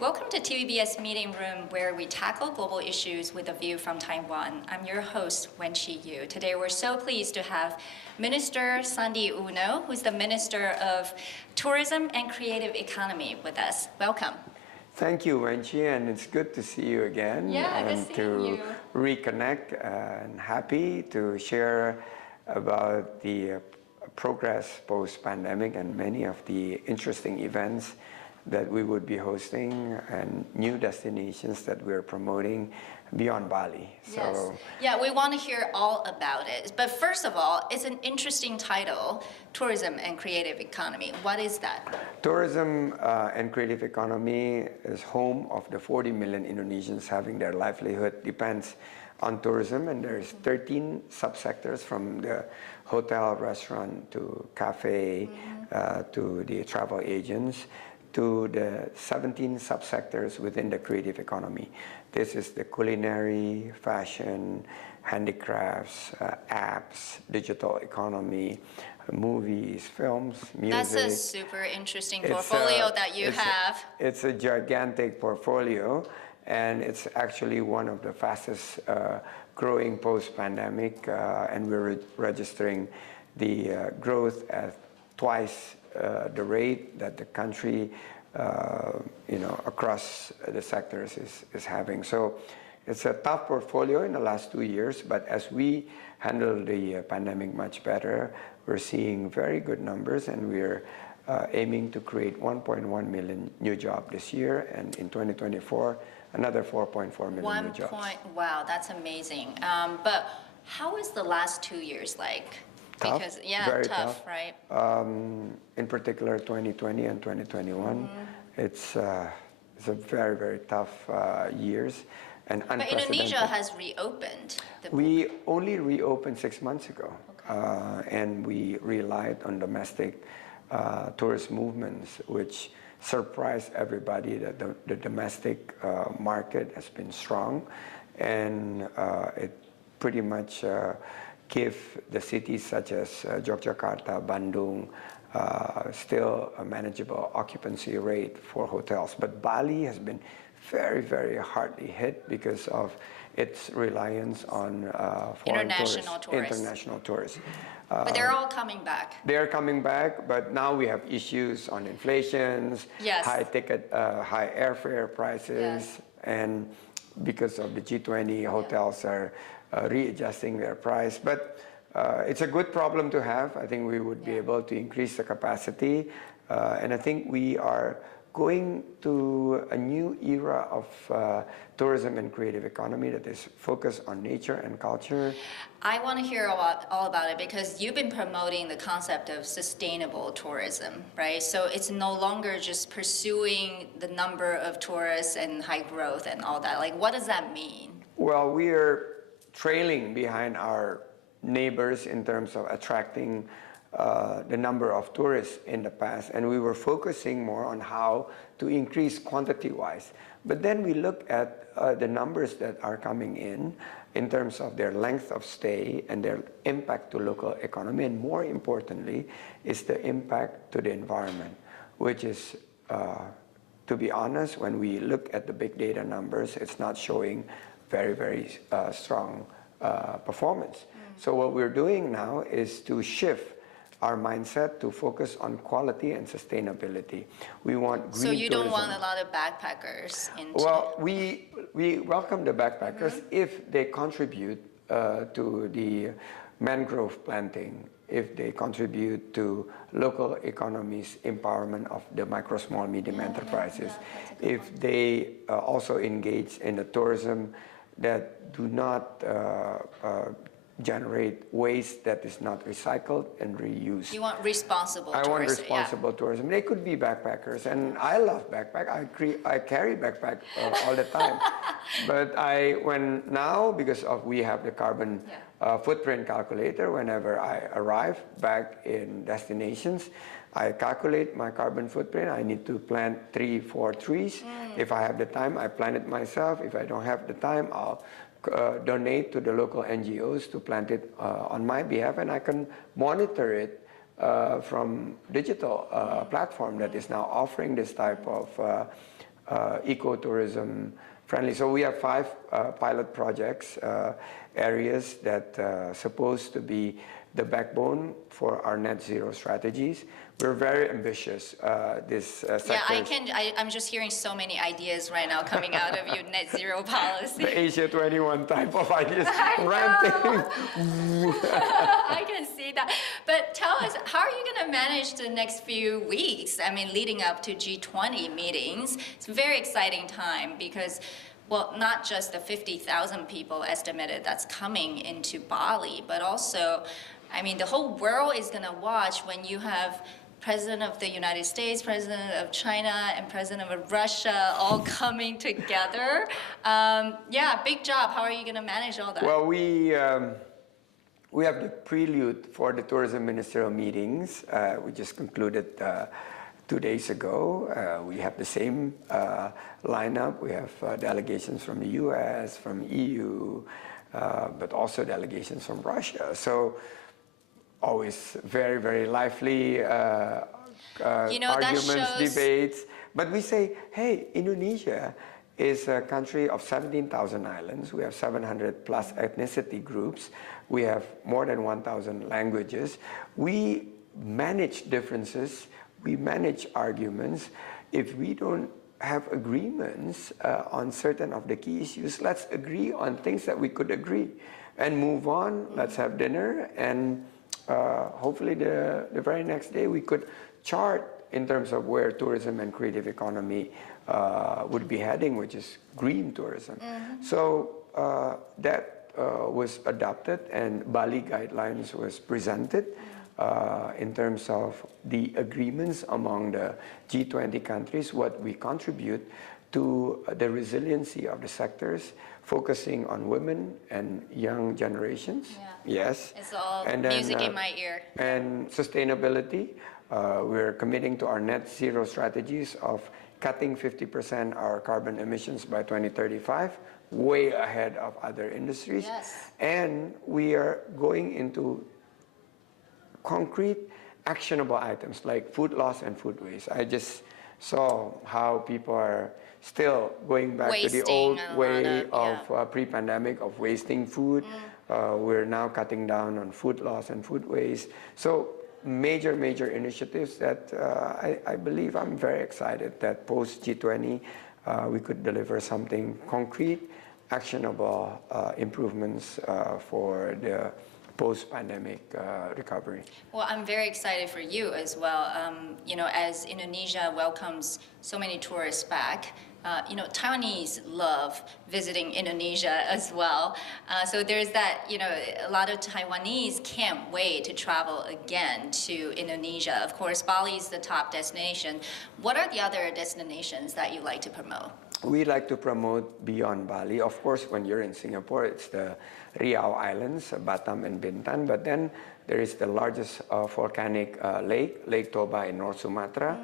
Welcome to TVBS Meeting Room, where we tackle global issues with a view from Taiwan. I'm your host, Wenqi Yu. Today we're so pleased to have Minister Sandiaga Uno, who's the Minister of Tourism and Creative Economy, with us. Welcome. Thank you, Wenqi, and it's good to see you again. Yeah, and good seeing you. Reconnect, and happy to share about the progress post-pandemic and many of the interesting events that we would be hosting and new destinations that we're promoting beyond Bali. Yes. Yeah, we want to hear all about it. But first of all, it's an interesting title, Tourism and Creative Economy. What is that? Tourism and creative economy is home of the 40 million Indonesians having their livelihood depends on tourism, and there's 13 subsectors from the hotel, restaurant, to cafe, to the travel agents, to the 17 subsectors within the creative economy. This is the culinary, fashion, handicrafts, apps, digital economy, movies, films, music. That's a super interesting portfolio that you have. It's a gigantic portfolio, and it's actually one of the fastest growing post-pandemic, and we're registering the growth at twice the rate that the country, across the sectors is having. So it's a tough portfolio in the last 2 years, but as we handle the pandemic much better, we're seeing very good numbers, and we're aiming to create 1.1 million new jobs this year, and in 2024, another 4.4 million new jobs. Wow, that's amazing. But how was the last 2 years like? Tough, because very tough, right? In particular, 2020 and 2021, it's a very, very tough years, and But Indonesia has reopened. We only reopened 6 months ago, and we relied on domestic tourist movements, which surprised everybody that the domestic market has been strong, and it pretty much give the cities such as Yogyakarta, Bandung, still a manageable occupancy rate for hotels. But Bali has been very, very hardly hit because of its reliance on foreign international tourists. But they're all coming back. They're coming back, but now we have issues on inflations, high airfare prices, and because of the G20, hotels are readjusting their price. But it's a good problem to have. I think we would be able to increase the capacity, and I think we are going to a new era of tourism and creative economy that is focused on nature and culture. I want to hear all about it, because you've been promoting the concept of sustainable tourism, right? So it's no longer just pursuing the number of tourists and high growth and all that. Like, what does that mean? Well, we are trailing behind our neighbors in terms of attracting the number of tourists in the past, and we were focusing more on how to increase quantity-wise. But then we look at the numbers that are coming in terms of their length of stay and their impact to local economy, and more importantly is the impact to the environment, which is, to be honest, when we look at the big data numbers, it's not showing very, very strong performance. So what we're doing now is to shift our mindset to focus on quality and sustainability. We want green So you don't tourism. want a lot of backpackers into... Well, we welcome the backpackers if they contribute to the mangrove planting, if they contribute to local economies' empowerment of the micro, small, medium enterprises, if they also engage in the tourism that do not generate waste that is not recycled and reused. You want responsible tourism. I want responsible tourism. They could be backpackers, and I love backpack. I carry backpack all the time. But now, because we have the carbon footprint calculator, whenever I arrive back in destinations, I calculate my carbon footprint. I need to plant 3-4 trees. If I have the time, I plant it myself. If I don't have the time, I'll donate to the local NGOs to plant it on my behalf, and I can monitor it from digital platform that is now offering this type of ecotourism friendly. So we have 5 pilot projects, areas that supposed to be the backbone for our net zero strategies. We're very ambitious. I'm just hearing so many ideas right now coming out of your net zero policy. The Asia 21 type of ideas, ranting. I can see that. But tell us, how are you going to manage the next few weeks? I mean, leading up to G20 meetings. It's a very exciting time because, well, not just the 50,000 people estimated that's coming into Bali, but also, I mean, the whole world is going to watch when you have President of the United States, President of China, and President of Russia all coming together. Big job. How are you going to manage all that? Well, we have the prelude for the tourism ministerial meetings. We just concluded 2 days ago. We have the same lineup. We have delegations from the US, from EU, but also delegations from Russia. So always very, very lively arguments, debates. But we say, hey, Indonesia is a country of 17,000 islands. We have 700 plus ethnicity groups. We have more than 1,000 languages. We manage differences. We manage arguments. If we don't have agreements on certain of the key issues, let's agree on things that we could agree and move on. Let's have dinner, and hopefully the very next day we could chart in terms of where tourism and creative economy would be heading, which is green tourism. Mm-hmm. So that was adopted, and Bali guidelines was presented in terms of the agreements among the G20 countries, what we contribute to the resiliency of the sectors, focusing on women and young generations. Yeah. Yes. It's all music in my ear. And sustainability. We're committing to our net zero strategies of cutting 50% our carbon emissions by 2035, way ahead of other industries. Yes. And we are going into concrete, actionable items like food loss and food waste. I just saw how people are still going back to the old way of pre-pandemic of wasting food. We're now cutting down on food loss and food waste. So major initiatives that I believe I'm very excited that post G20 we could deliver something concrete, actionable improvements for the post-pandemic recovery. Well, I'm very excited for you as well. As Indonesia welcomes so many tourists back, Taiwanese love visiting Indonesia as well. So there's that, a lot of Taiwanese can't wait to travel again to Indonesia. Of course, Bali is the top destination. What are the other destinations that you like to promote? We like to promote beyond Bali. Of course, when you're in Singapore, it's the Riau Islands, Batam and Bintan, but then there is the largest volcanic lake, Lake Toba in North Sumatra,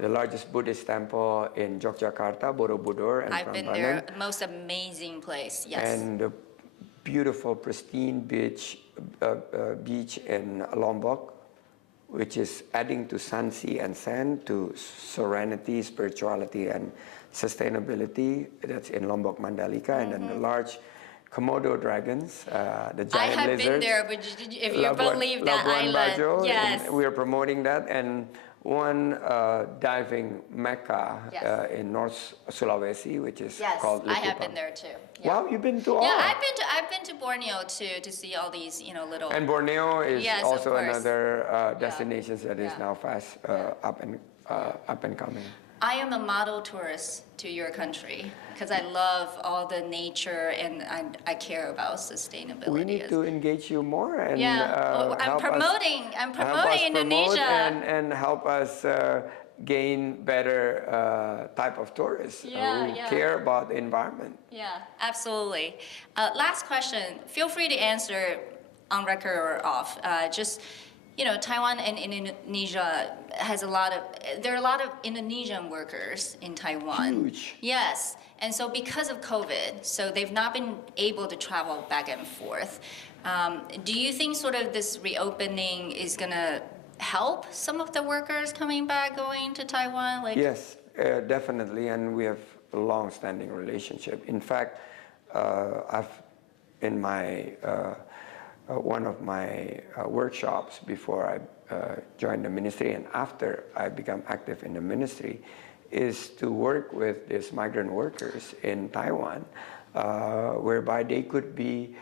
the largest Buddhist temple in Yogyakarta, Borobudur and I've been there, most amazing place, yes. And the beautiful, pristine beach in Lombok, which is adding to sun, sea, and sand, to serenity, spirituality, and sustainability. That's in Lombok, Mandalika, and then the large Komodo dragons, the giant lizards. I have been there, but if you believe that island, Bajo, yes. We are promoting that, and one diving mecca in North Sulawesi, which is called Likupang. I have been there too. Yeah. Wow, you've been to all? Yeah, I've been to Borneo too to see all these, little. And Borneo is also another destination that is now fast up and coming. I am a model tourist to your country because I love all the nature and I care about sustainability. We need to engage you more and I'm promoting Indonesia and help us gain better type of tourists who care about the environment. Yeah, absolutely. Last question. Feel free to answer on record or off. Taiwan and Indonesia there are a lot of Indonesian workers in Taiwan. Huge. Yes. And so because of COVID, so they've not been able to travel back and forth. Do you think sort of this reopening is going to help some of the workers coming back, going to Taiwan? Yes. definitely, and we have a long-standing relationship. In fact, in my one of my workshops before I joined the ministry and after I become active in the ministry is to work with these migrant workers in Taiwan, whereby they could be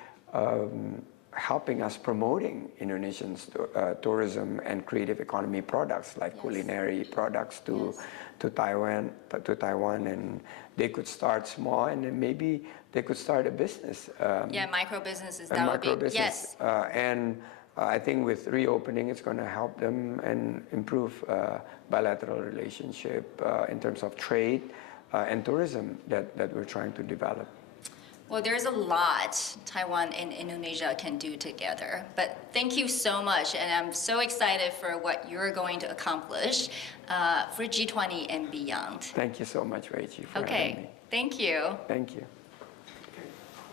helping us promoting Indonesian tourism and creative economy products like culinary products to Taiwan, and they could start small and then maybe they could start a business. Micro businesses. That would be yes. And I think with reopening, it's going to help them and improve bilateral relationship in terms of trade and tourism that we're trying to develop. Well, there's a lot Taiwan and Indonesia can do together. But thank you so much, and I'm so excited for what you're going to accomplish for G20 and beyond. Thank you so much, Rachie, for having me. Thank you. Thank you.